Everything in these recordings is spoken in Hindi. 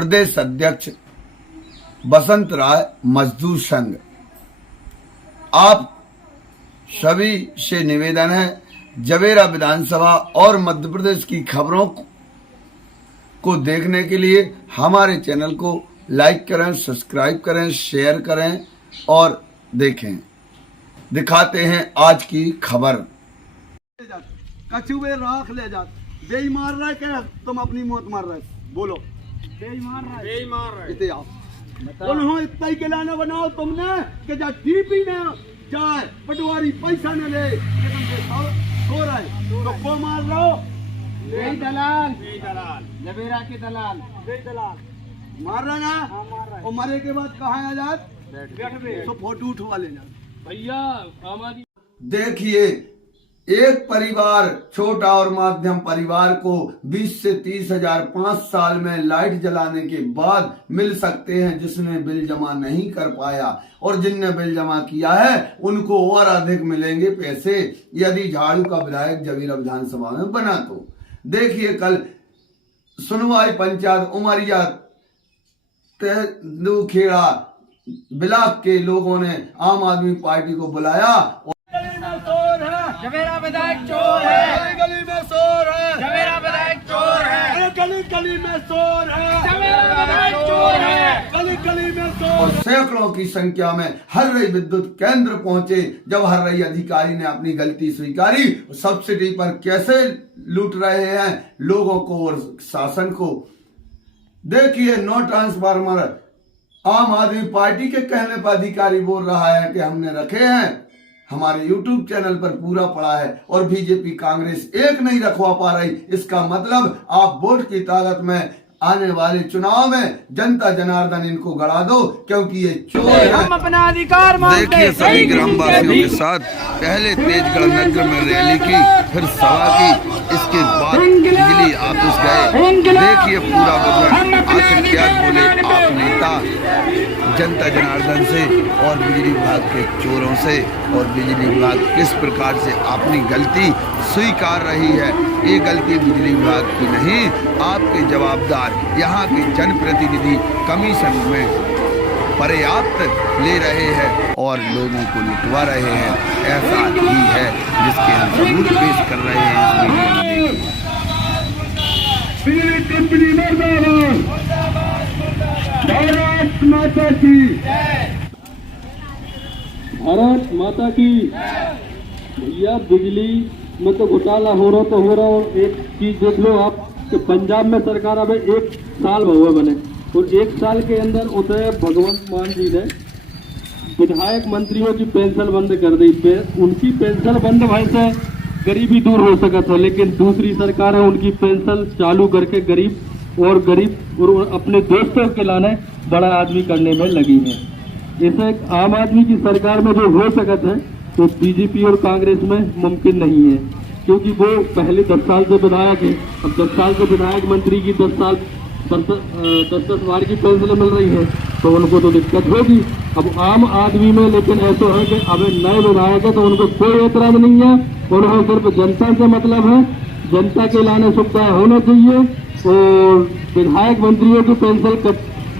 प्रदेश अध्यक्ष बसंत राय मजदूर संघ। आप सभी से निवेदन है, जवेरा विधानसभा और मध्य प्रदेश की खबरों को देखने के लिए हमारे चैनल को लाइक करें, सब्सक्राइब करें, शेयर करें और देखें। दिखाते हैं आज की खबर। कछुए राख ले जा, बेई मार रहा है क्या? तुम अपनी मौत मार रहे बोलो। बेई मार रहा है इतने आप बोलो इतना ही खिलाना बनाओ तुमने कि जा डीपी ना जाए, पटवारी पैसा न ले, सो रहा है तो को मार रहा हो? दलाल जवेरा के दलाल मार रहा ना। और मरे के बाद कहाँ आजाद तो फोटो उठवा लेना भैया। हमारी देखिए, एक परिवार, छोटा और मध्यम परिवार को 20 से 30 हजार 5 साल में लाइट जलाने के बाद मिल सकते हैं, जिसने बिल जमा नहीं कर पाया, और जिनने बिल जमा किया है उनको और अधिक मिलेंगे पैसे यदि झाड़ू का विधायक जवेरा विधानसभा में बना तो। देखिए, कल सुनवाई पंचायत उमरिया तेंदुखेड़ा ब्लॉक के लोगों ने आम आदमी पार्टी को बुलाया। जवेरा विधायक चोर है, गली में शोर है, जवेरा विधायक चोर है, गली गली में शोर है, जवेरा विधायक चोर है, गली गली में शोर। और सैकड़ों की संख्या में हर्रई विद्युत केंद्र पहुंचे। जब हर्रई अधिकारी ने अपनी गलती स्वीकारी, सब्सिडी पर कैसे लूट रहे हैं लोगों को और शासन को। देखिए, नो ट्रांसफार्मर आम आदमी पार्टी के कहने पर अधिकारी बोल रहा है कि हमने रखे हैं, हमारे YouTube चैनल पर पूरा पड़ा है, और बीजेपी कांग्रेस एक नहीं रखवा पा रही। इसका मतलब आप वोट की ताकत में आने वाले चुनाव में जनता जनार्दन इनको गड़ा दो, क्योंकि ये चोर है। हम अपना अधिकार मांगते हैं। देखिए, सभी ग्रामवासियों के साथ पहले तेजगढ़ नगर में रैली की, फिर सभा की, इसके बाद बिजली ऑफिस गए। देखिए पूरा विवरण, आखिर क्या बोले आप नेता जनता जनार्दन से और बिजली विभाग के चोरों से, और बिजली विभाग किस प्रकार से अपनी गलती स्वीकार रही है। ये गलती बिजली विभाग की नहीं, आपके जवाबदार यहाँ के जनप्रतिनिधि कमीशन में पर्याप्त ले रहे हैं और लोगों को लुटवा रहे हैं। ऐसा ही है जिसके हम सबूत पेश कर रहे हैं इस वीडियो में। भारत माता की, भारत माता की। भैया, बिजली में तो घोटाला हो रहा तो हो रहा। और एक चीज देख लो आप कि पंजाब में सरकार अब 1 साल हुए बने, और 1 साल के अंदर उतरे भगवंत मान जी ने विधायक मंत्रियों की पेंशन बंद कर दी। उनकी पेंशन बंद भाई से गरीबी दूर हो सका था, लेकिन दूसरी सरकार है उनकी पेंशन चालू करके गरीब और अपने दोस्तों के लाने बड़ा आदमी करने में लगी है। इसे एक आम आदमी की सरकार में जो हो सकता है तो बीजेपी और कांग्रेस में मुमकिन नहीं है, क्योंकि वो पहले 10 साल से विधायक है। अब 10 साल के विधायक मंत्री की 10 बार की पेंशन मिल रही है, तो उनको तो दिक्कत होगी। अब आम आदमी में लेकिन ऐसा है कि अब नए विधायक है तो उनको कोई एतराज नहीं है, उन्हें सिर्फ जनता से मतलब है, जनता के लाने सुविधाएं होना चाहिए, और विधायक मंत्रियों की पेंशन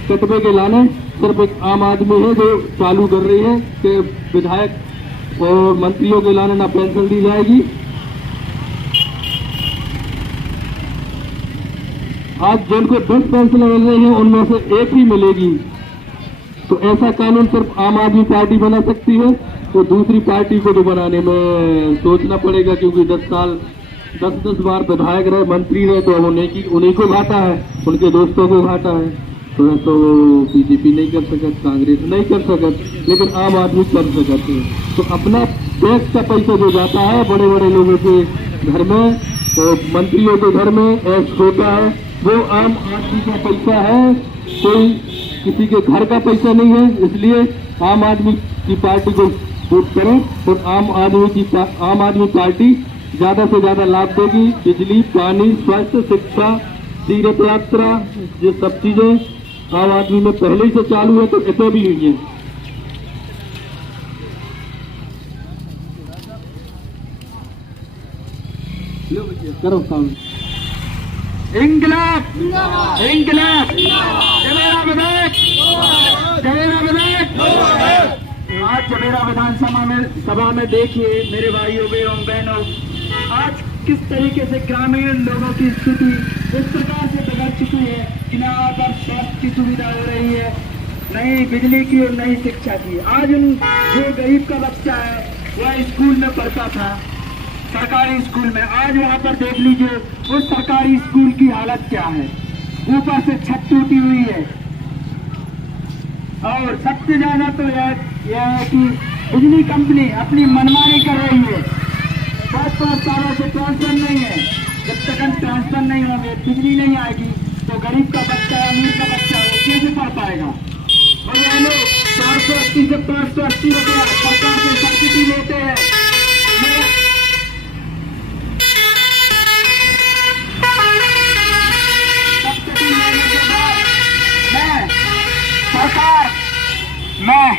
कटवे के लाने सिर्फ एक आम आदमी है जो चालू कर रही है कि विधायक और मंत्रियों के लाने ना पेंशन दी जाएगी। आज जिनको 10 पेंशन मिल रही है उनमें से एक ही मिलेगी, तो ऐसा कानून सिर्फ आम आदमी पार्टी बना सकती है। तो दूसरी पार्टी को तो बनाने में सोचना पड़ेगा, क्योंकि 10 साल 10 बार विधायक रहे, मंत्री रहे, तो उन्हीं को घाटा है, उनके दोस्तों को घाटा है। तो बीजेपी नहीं कर सकती, कांग्रेस नहीं कर सकती, लेकिन आम आदमी कर सकते हैं। तो अपना टैक्स का पैसा जो जाता है बड़े बड़े लोगों के घर में, तो मंत्रियों के घर में टैक्स होता है, वो आम आदमी का पैसा है, कोई किसी के घर का पैसा नहीं है। इसलिए आम आदमी की पार्टी को वोट करें, और आम आदमी पार्टी ज्यादा से ज्यादा लाभ देगी। बिजली, पानी, स्वास्थ्य, शिक्षा, तीर्थ यात्रा, ये सब चीजें आम आदमी में पहले ही से चालू है, तो ऐसे भी हुई है। करो काम। इंकलाब इंकलाब, चमेरा विधायक, चमेरा विधायक। आज चमेरा विधानसभा में देखिए मेरे भाइयों एवं बहनों, आज किस तरीके से ग्रामीण लोगों की स्थिति इस प्रकार से बिगड़ चुकी है कि न वहाँ पर स्वास्थ्य की सुविधा हो रही है, नहीं बिजली की और नहीं शिक्षा की। आज जो गरीब का बच्चा है वह स्कूल में पढ़ता था, सरकारी स्कूल में, आज वहाँ पर देख लीजिए उस सरकारी स्कूल की हालत क्या है, ऊपर से छत टूटी हुई है। और सबसे ज्यादा तो यह है कि बिजली कंपनी अपनी मनमानी कर रही है। 5-5 सालों से ट्रांसफर नहीं है, जब तक हम ट्रांसफर नहीं होंगे बिजली नहीं आएगी तो गरीब का बच्चा अमीर का बच्चा वो कैसे पढ़ पाएगा। और ये लोग 480 से 580 रुपया सरकार से सब्सिडी लेते हैं। मैं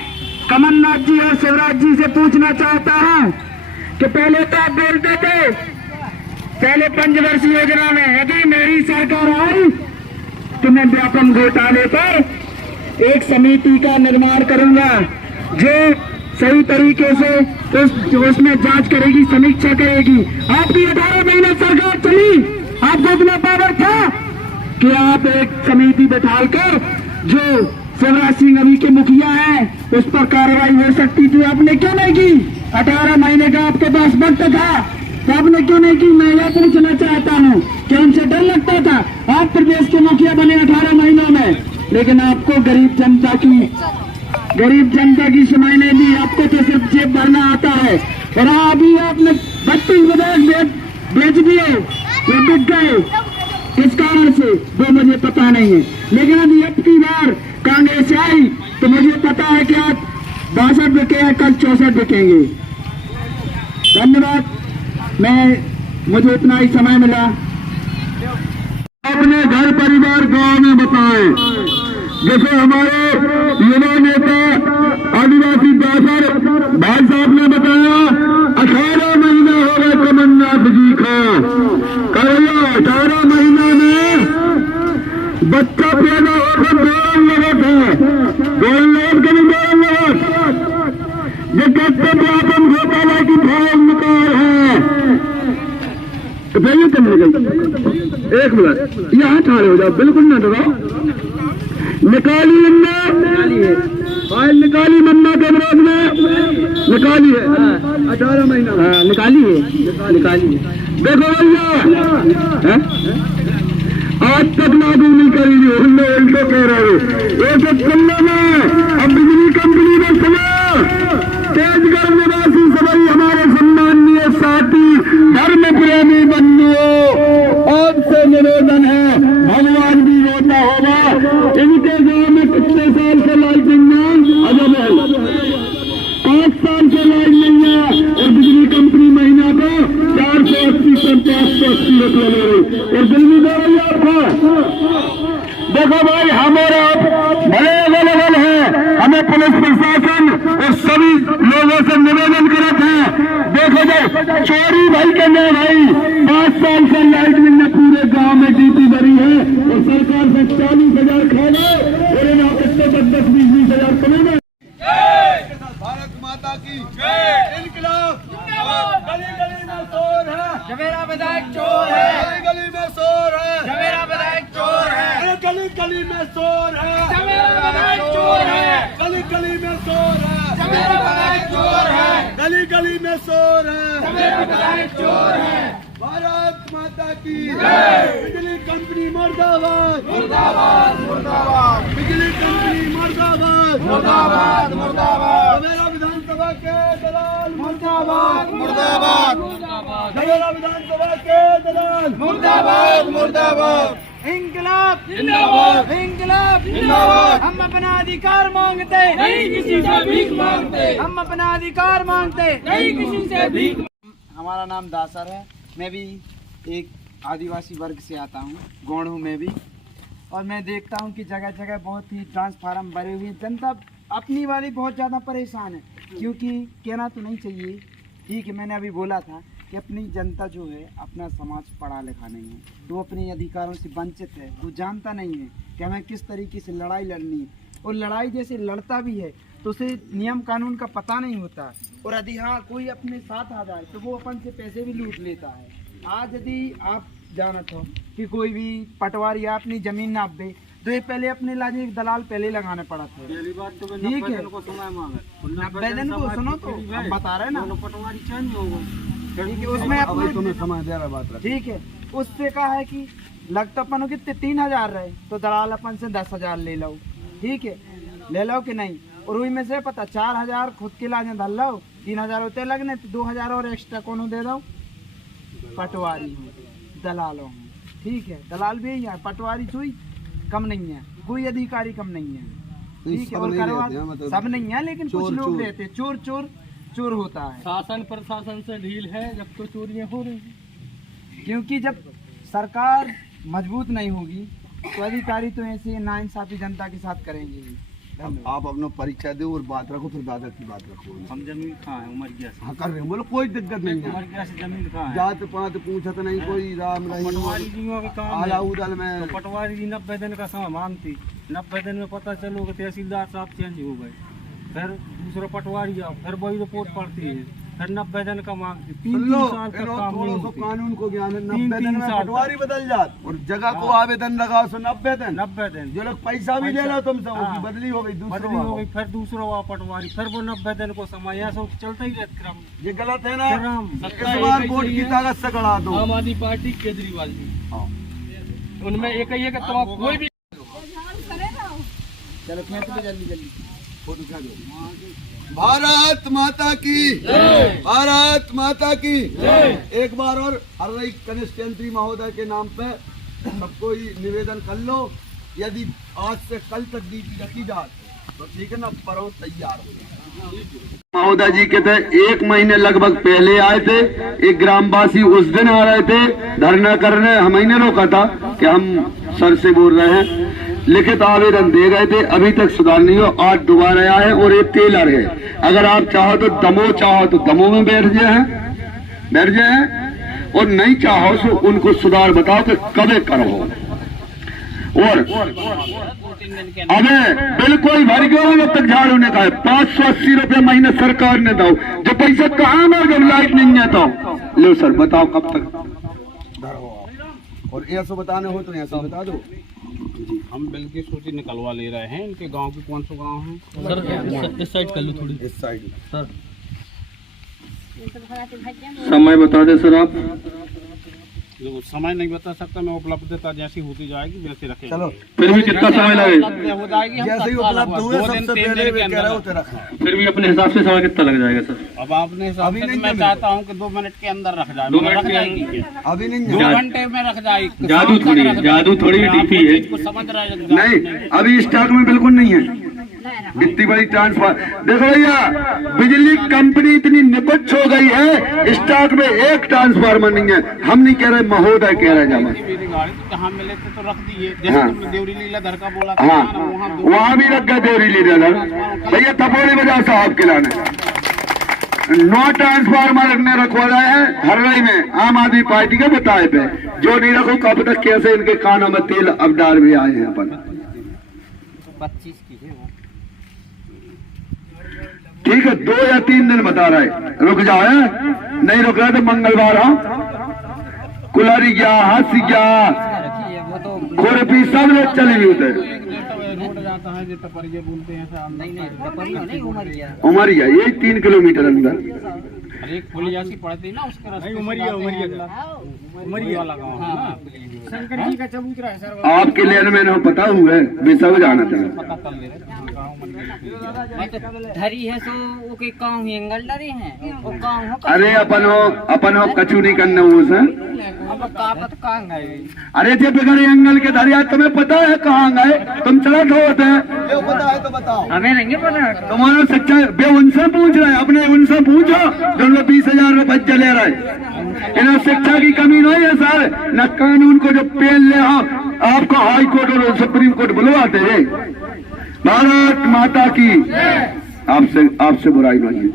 कमलनाथ जी और शिवराज जी से पूछना चाहता हूं कि पहले तो आप बोलते थे पहले पंचवर्षीय योजना में यदि मेरी सरकार आई तो मैं व्यापम घोटाले पर एक समिति का निर्माण करूंगा जो सही तरीके से उसमें जांच करेगी, समीक्षा करेगी। आपकी 18 महीने सरकार चली, आपको इतना पावर था कि आप एक समिति बैठाकर जो शिवराज सिंह अभी के मुखिया हैं उस पर कार्रवाई हो सकती थी, आपने क्यों नहीं की? 18 महीने का आपके पास वक्त था तो आपने क्यों नहीं की? मैं यह पूछना चाहता हूँ कि उनसे डर लगता था? आप प्रदेश के मुखिया बने 18 महीनों में, लेकिन आपको गरीब जनता की सुनाई नहीं दी, आपको तो सिर्फ जेब भरना आता है। और अभी आपने 32 विधायक बेच दिए, ये बिक गए, किस कारण से वो मुझे पता नहीं है। लेकिन अभी अब की बार कांग्रेस आई तो मुझे पता है कि आज 62 बिके हैं, कल 64 बिकेंगे। धन्यवाद, मुझे इतना ही समय मिला। अपने घर परिवार गांव में बताएं, जैसे हमारे युवा नेता आदिवासी दासर भाई साहब ने बताया 18 महीना हो गए कमलनाथ जी का। 18 महीना में बच्चा पैदा होकर 2 लगा था, 2 लाख के 2 लाख जो कहते थे अपन घोटाला की भाव निकाल है। तो पहले तुम एक मिनट यहाँ खड़े हो जाओ, बिल्कुल ना डराओ। निकाली हमने फाइल, निकाली मन्ना के विरोध में निकाली है 18 महीना, निकाली है। देखो भैया आज तक लागू नहीं करी, उनने उनको कह रहे हो एक कुल्ले में। अब बिजली कंपनी में सुनो, तेजगढ़ निवासी सभी हमारे सम्माननीय साथी धर्म प्रेमी बंधुओं, आपसे निवेदन है, भगवान भी रोता होगा, इनके गांव में कितने साल से लाइट नहीं है? अजब है, 5 साल से लाइट नहीं है और बिजली कंपनी महीना को 480 से 580 रुपये ले रही और बिजली दे रही है आपको। देखो भाई, हमारे भले अवेलेबल है, हमें पुलिस प्रशासन और सभी लोगों से निवेदन करते हैं। देखो भाई, चोरी भाई के मैं भाई 5 साल से लाइट मिलने पूरे गांव में ड्यूटी भरी है और सरकार से 40,000 खा गए और इन कितने 10-20 हजार कमेंगे। भारत माता की इनकलाब, गली गली में शोर है, चमेरा विधायक चोर है, गली गली में शोर है, चमेरा विधायक चोर है, गली गली में शोर है, चमेरा विधायक चोर है, गली गली में शोर है, चमेरा विधायक चोर है, गली गली में शोर है, चमेरा विधायक चोर है। भारत माता की बिजली कंपनी मुर्दाबाद, मुर्दाबाद मुर्दाबाद बिजली कंपनी मुर्दाबाद, मुर्दाबाद मुर्दाबाद मेरा विधानसभा के दलाल मुर्दाबाद मुर्दाबाद मेरा विधानसभा के दलाल मुर्दाबाद मुर्दाबाद। इंकलाब जिंदाबाद, इंकलाब जिंदाबाद। हम अपना अधिकार मांगते नहीं, किसी से भीख मांगते। हम अपना अधिकार मांगते नहीं, किसी से भीख। हमारा नाम दासर है, मैं भी एक आदिवासी वर्ग से आता हूँ, गौड़ हूँ मैं भी। और मैं देखता हूँ कि जगह जगह बहुत ही ट्रांसफार्म भरे हुए, जनता अपनी वाली बहुत ज़्यादा परेशान है। क्योंकि कहना तो नहीं चाहिए, ठीक है, मैंने अभी बोला था कि अपनी जनता जो है, अपना समाज पढ़ा लिखा नहीं है, तो वो अपने अधिकारों से वंचित है। वो जानता नहीं है कि हमें किस तरीके से लड़ाई लड़नी है, और लड़ाई जैसे लड़ता भी है तो उसे नियम कानून का पता नहीं होता। और यदि हाँ कोई अपने साथ आ जाए तो वो अपन से पैसे भी लूट लेता है। आज यदि आप जानत हो कि कोई भी पटवारी अपनी जमीन नाप दे तो ये पहले अपने लाजे एक दलाल पहले लगाने पड़ा था। ठीक है, 90 दिन को सुनो तो हम बता रहे ना, पटवारी चेंज होगा। ठीक है, उसमें अपने तुम्हें समझ दे रहा बात रख। ठीक है, उससे कहा है कि लगता अपन कितने 3000 रहे तो दलाल अपन से 10,000 ले लो। ठीक है, ले लो कि नहीं, और वही में से पता 4000 खुद के लाजे धर लो, 3000 होते लगने तो 2000 और एक्स्ट्रा कौन दे दो, पटवारी दलालों। ठीक है, दलाल भी यही है, पटवारी सुई कम नहीं है, कोई अधिकारी कम नहीं है। ठीक है, और सब नहीं है, लेकिन कुछ लोग रहते हैं, चोर चोर चोर होता है। शासन प्रशासन से ढील है जब तो चोरियां हो रही हैं, क्योंकि जब सरकार मजबूत नहीं होगी तो अधिकारी तो ऐसे नाइंसाफी जनता के साथ करेंगे ही। आप अपना परिचय दो और बात रखो, फिर दादा की बात रखो। हम जमीन कहाँ है उमरिया से, हाँ कर रहे हैं, बोलो कोई दिक्कत नहीं है। उमरिया से जमीन कहाँ है, जात पात पूछत नहीं कोई, राम पटवारी रहीम जी के काम आला है। उदल में तो पटवारी जी 90 दिन का समय मांगती, 90 दिन में पता चलो कि तहसीलदार साहब चेंज हो गए, फिर दूसरा पटवारी आओ, फिर वही रिपोर्ट पड़ती है, फिर 90 दिन का मांगती, 3 साल तक काम नहीं होती। कानून को ज्ञान है, 90 तीन दिन में साल पटवारी बदल जात और जगह को आवेदन लगाओ सो 90 दिन। 90 दिन जो लोग पैसा भी ले लो तुमसे, वो हाँ। बदली हो गई, दूसरा बदली हो गई, फिर दूसरा हुआ पटवारी, फिर वो 90 दिन को समय, ऐसा चलता ही रहता क्रम। ये गलत है ना। क्रम इस बार वोट की ताकत से गड़ा दो। आम आदमी पार्टी केजरीवाल जी, हाँ। उनमें एक ही है कि तो कोई भी चलो खींच लो जल्दी जल्दी। भारत माता की, भारत माता की। एक बार और हर रही कनिष्ठ महोदय के नाम पे सबको ही निवेदन कर लो, यदि आज से कल तक ड्यूटी रखी जाए तो ठीक है ना, परो तैयार हो। महोदय जी कहते हैं 1 महीने लगभग पहले आए थे, एक ग्रामवासी उस दिन आ रहे थे धरना करने, हमने रोका था कि हम सर से बोल रहे हैं, लिखित आवेदन दे गए थे, अभी तक सुधार नहीं हो। आज दोबारा आए और ये टेलर है, अगर आप चाहो तो दमो, चाहो तो दमो में बैठ जाए, और नहीं चाहो तो उनको सुधार बताओ कि कब करो। और अबे बिल्कुल भर गया, जब तक झाड़ू ने कहा 580 रुपये महीने सरकार ने दो, जो पैसा कहाँ ना, जब लाइट नहीं है तो लो सर बताओ कब तक। और ऐसा बताने हो तो ऐसा बता दो। हम बिल की सूची निकलवा ले रहे हैं, इनके गांव के कौन से गांव हैं सर इस साइड कर लो थोड़ी, इस साइड सर समय बता दे सर आप। जो समय नहीं बता सकता मैं, उपलब्धता जैसी होती जाएगी वैसे रखेंगे। चलो फिर भी कितना समय लगेगा, हो जाएगी, हम जैसे ही तत्काल उपलब्ध हुए 2 दिन सबसे 3 पहले दिन के वे कह रहे अंदर। होते रखना। फिर भी अपने हिसाब से समय कितना लग जाएगा सर। अब आपने हिसाब अभी से नहीं मैं जमेगा। चाहता हूँ कि 2 मिनट के अंदर रख जाए, 2 मिनट रख के जाएगी अंदर। अभी नहीं 2 है। घंटे में रख जाएगी। जादू थोड़ी है, जादू थोड़ी डीपी है। कुछ समझ रहे हैं? नहीं, अभी स्टॉक में बिल्कुल नहीं है। इतनी बड़ी ट्रांसफर देखो भैया, बिजली कंपनी इतनी निपच्छ हो गई है, स्टॉक में एक ट्रांसफार्मर नहीं है। हम नहीं कह रहे, महोदय कह रहे हैं। मेरी गाड़ी तो जहाँ मिले थे तो रख दिए, जैसे हाँ। तुमने देवरी लीला घर का बोला था हाँ, ना, वहाँ वहाँ भी लग गए देवरी लीडर भैया, थपोड़ी बजा साहब के लाने 9 ट्रांसफार्मर ने रखवा रहे हैं हररई में, आम आदमी पार्टी के बताए पे। जो नहीं रखो कब तक, कैसे इनके कानों में तेल अब डाल भी आए हैं अपन। 25 की है वो। ठीक है, 2 या 3 दिन बता रहे, रुक जाओ है? नहीं रुक रहे तो मंगलवार हम कुलारी गया, हाथी गया, खुरपी सब लोग चले भी उधर। रोड जाता है जो टपरिया बोलते हैं साहब। नहीं उमरिया यही 3 किलोमीटर अंदर। अरे एक पुल जैसी पड़ती है ना, उसके रास्ते उमरिया वाला गाँव है ना। शंकर जी का चबूतरा है सर। आपके लिए मैंने पता हुआ है, वे सब जाना था। पता कर ले रहे हैं गाँव में। धरी है सो वो के गांव ही एंगल डरे हैं, वो गांव हो। अरे अपन हो कचू नहीं करना उसे। अब कापत कहां गए? अरे जे बगैर एंगल के धरिया, तुम्हें पता है कहाँ गए? तुम चला होते हैं, पता है तो बताओ। हमें नहीं पता। तुम्हारा सच्चा बे उनसे पूछ रहे, अपने उनसे पूछो जो लोग 20,000 रुपए चले रहे। इन्हें शिक्षा की कमी नहीं है सर, न कानून को जो पेल ले हो, आपको हाई कोर्ट और सुप्रीम कोर्ट बुलवाते हैं। भारत माता की। आपसे बुराई नहीं है।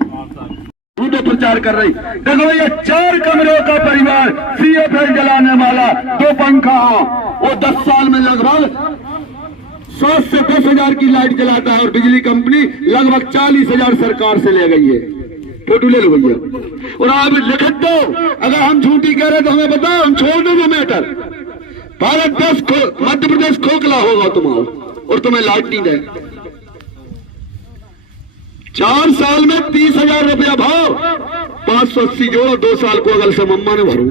झूठो प्रचार कर रही। देखो ये 4 कमरों का परिवार CFL जलाने वाला 2 पंखा वो 10 साल में लगभग 100 से 10,000 की लाइट जलाता है और बिजली कंपनी लगभग 40,000 सरकार से ले गई है। फोटो ले लो भैया और आप लिख दो। अगर हम झूठी कह रहे तो हमें बताओ, हम छोड़ देंगे मैटर। भारत देश मध्य प्रदेश खोखला होगा तुम्हारा और तुम्हें लाइट नहीं दे। 4 साल में 30,000 रुपया भाव, 580 जोड़ो 2 साल को अगल से मम्मा ने भरू।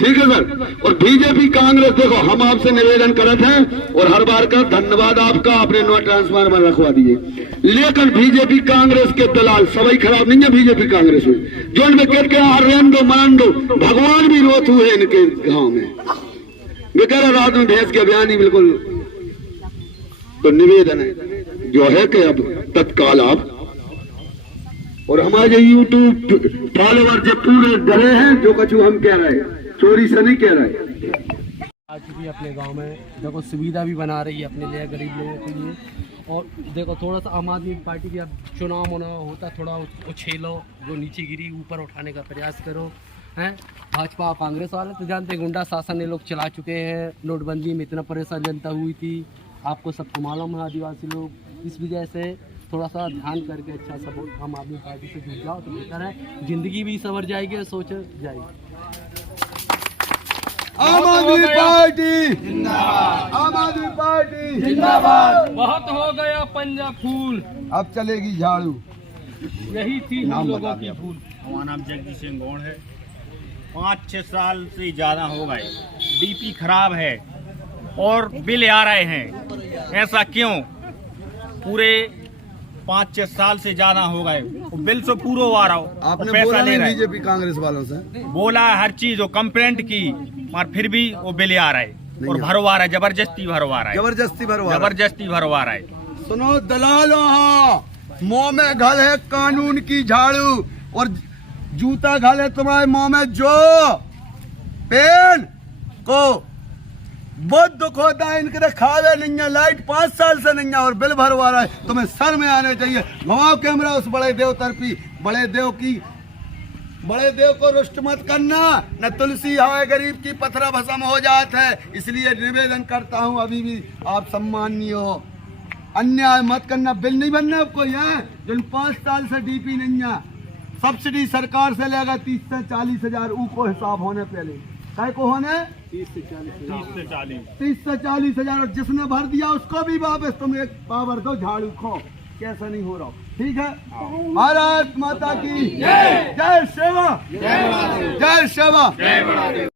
ठीक है सर। और बीजेपी कांग्रेस देखो हम आपसे निवेदन करते हैं और हर बार का धन्यवाद आपका, आपने नो ट्रांसफार्मर रखवा दिए। लेकिन बीजेपी कांग्रेस के दलाल सभी खराब नहीं है। बीजेपी कांग्रेस में जो इनमें कहते हैं रहन दो मान दो, भगवान भी रोत हुए इनके गांव में। वे कह रहे रात में भैंस के अभियान ही बिल्कुल। तो निवेदन है जो है कि अब तत्काल आप और हमारे YouTube फॉलोवर जो पूरे डरे हैं, जो कछु हम कह रहे हैं चोरी से नहीं कह रहे। आ चुकी है अपने गांव में, देखो सुविधा भी बना रही है अपने लिए, गरीब लोगों के लिए। और देखो थोड़ा सा आम आदमी पार्टी की अब चुनाव होता है, थोड़ा उसको छेलो, जो नीचे गिरी ऊपर उठाने का प्रयास करो हैं। भाजपा कांग्रेस वाले तो जानते हैं गुंडा शासन ये लोग चला चुके हैं। नोटबंदी में इतना परेशान जनता हुई थी, आपको सबको मालूम है। आदिवासी लोग इस वजह से थोड़ा सा ध्यान करके अच्छा सपोर्ट आम आदमी पार्टी से जुड़ जाओ तो बेहतर है, जिंदगी भी संवर जाएगी और सोच जाएगी। आम आदमी पार्टी जिंदाबाद, आम आदमी पार्टी जिंदाबाद। बहुत हो गया पंजा फूल, अब चलेगी झाड़ू। यही थी हम लोगों की भूल। हमारा नाम जगदीश सिंह गौड़ है। 5-6 साल से ज़्यादा हो गए, DP खराब है और बिल आ रहे हैं। ऐसा क्यों? पूरे 5-6 साल से ज्यादा हो गए, बिल से पूरा आ रहा हो। आपने पैसा बोला ले नहीं रहे, बीजेपी कांग्रेस वालों से? बोला हर चीज वो कंप्लेंट की, मगर फिर भी वो बिल आ रहा है और भरवा रहा है, जबरदस्ती भरवा रहा है, जबरदस्ती भरवा रहा है। सुनो दलालों, मुंह में घल है कानून की झाड़ू और जूता घल है तुम्हारे मुंह में जो पेन को बहुत दुख होता है। इनके खावे नहीं है, लाइट 5 साल से नहीं है और बिल भरवा रहा है। तुम्हें सर में आने चाहिए। घुमाओ कैमरा उस बड़े देव तरफी। बड़े देव को रुष्ट मत करना, न तुलसी हाय गरीब की पथरा भस्म हो जाता है। इसलिए निवेदन करता हूँ अभी भी आप सम्माननीय हो, अन्याय मत करना। बिल नहीं बनना आपको है जिन 5 साल से DP नहीं है। सब्सिडी सरकार से लेगा 30 से 40 हजार को हिसाब होने पहले काय को होने 30 से 40 हजार। और जिसने भर दिया उसको भी वापस तुम एक पावर दो, झाड़ू खो। कैसा नहीं हो रहा, ठीक है। भारत माता की जय, जय सेवा, जय सेवा।